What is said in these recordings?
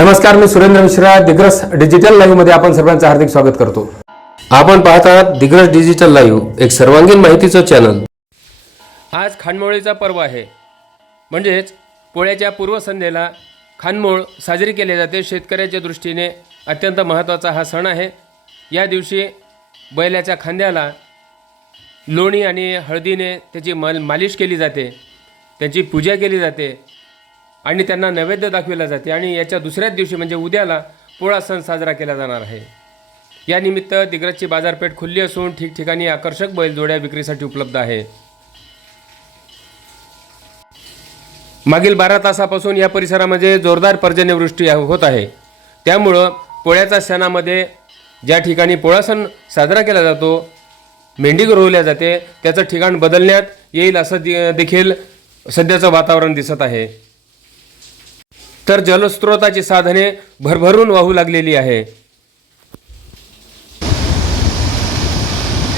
नमस्कार मी सुरेंद्र मिश्रा दिग्रस डिजिटल लाईव्हमध्ये आपण सर्वांचं हार्दिक स्वागत करतो. आपण पाहत आहात दिग्रस डिजिटल लाईव्ह एक सर्वांगीण माहितीचं चॅनल आज खानमोळीचा पर्व आहे. म्हणजेच पोळ्याच्या पूर्वसंध्येला खानमोळ साजरी केली जाते. शेतकऱ्याच्या दृष्टीने अत्यंत महत्त्वाचा हा सण आहे. या दिवशी बैलाच्या खांद्याला लोणी आणि हळदीने त्याची मल मालिश केली जाते. त्याची पूजा केली जाते. आणि त्यांना नैवेद्य दाखविला जाते आणि याच्या दुसऱ्याच दिवशी म्हणजे उद्याला पोळा सण साजरा केला जाणार आहे. यानिमित्त दिग्रजची बाजारपेठ खुल्ली असून ठिकठिकाणी आकर्षक बैलजोड्या विक्रीसाठी उपलब्ध आहे. मागील बारा तासापासून या परिसरामध्ये जोरदार पर्जन्यवृष्टी होत आहे. त्यामुळं पोळ्याच्या सणामध्ये ज्या ठिकाणी पोळा सण साजरा केला जातो मेंढी रोवल्या जाते त्याचं ठिकाण बदलण्यात येईल असं दे- देखील सध्याचं वातावरण दिसत आहे. तर जलस्रोताची साधने भरभरून वाहू लागलेली आहे.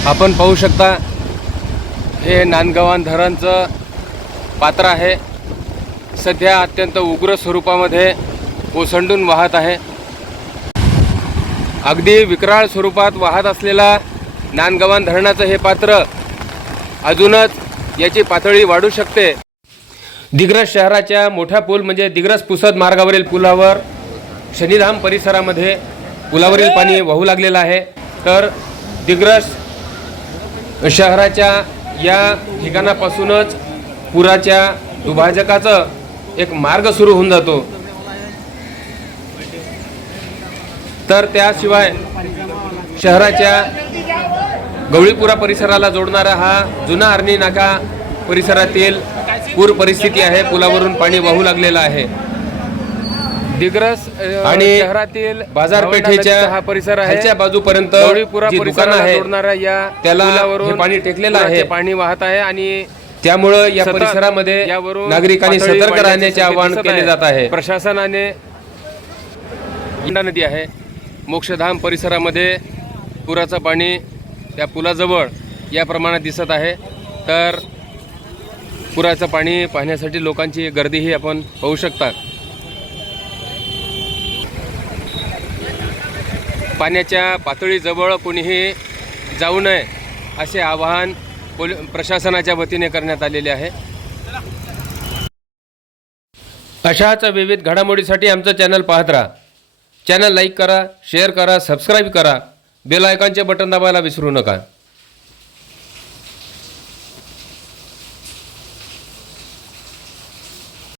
आपण पाहू शकता हे नांदगावान धरणचं पात्र आहे. सध्या अत्यंत उग्र स्वरूपामध्ये ओसंडून वाहत आहे. अगदी विकराळ स्वरूपात वाहत असलेला नांदगावान धरणाचं हे पात्र अजूनच याची पातळी वाढू शकते. दिग्रस शहराच्या मोठा पूल म्हणजे दिग्रस पुसद मार्गावरील पुलावर शनिधाम परिसरामध्ये पुलावरील पाणी वाहू लागलेलं आहे. तर दिग्रस शहराच्या या ठिकाणापासूनच पुराच्या दुभाजकाचं एक मार्ग सुरू होऊन जातो. तर त्याशिवाय शहराच्या गवळीपुरा परिसराला जोडणारा हा जुना अर्णी नाका परिसरातील पूर परिस्थिती आहे पुलावरून पाणी वाहू लागलेलं आहे. दिग्रस आणि शहरातील बाजारपेठेच्या हा परिसर आहे. बाजूपर्यंत गवळीपुरा जी दुकानं परिसराला आहे, जोडणाऱ्या या त्याला हे पाणी टेकलेलं आहे. पाणी वाहत आहे आणि त्यामुळं या परिसरामध्ये यावरून नागरिकांनी सतर्क राहण्याचे आवाहन केले जात आहे. प्रशासनाने नदी आहे मोक्षधाम परिसरामध्ये पुराचं पाणी त्या पुलाजवळ या प्रमाणात दिसत आहे. तर पुराचं पाणी पाहण्यासाठी लोकांची गर्दीही आपण पाहू शकता. पाण्याच्या पातळीजवळ कोणीही जाऊ नये असे आवाहन पोलि प्रशासनाच्या वतीने करण्यात आलेले आहे. अशाच विविध घडामोडीसाठी आमचं चॅनल पाहत राहा. चॅनल लाईक करा शेअर करा सबस्क्राईब करा. बेल आयकॉनचे बटन दाबायला विसरू नका.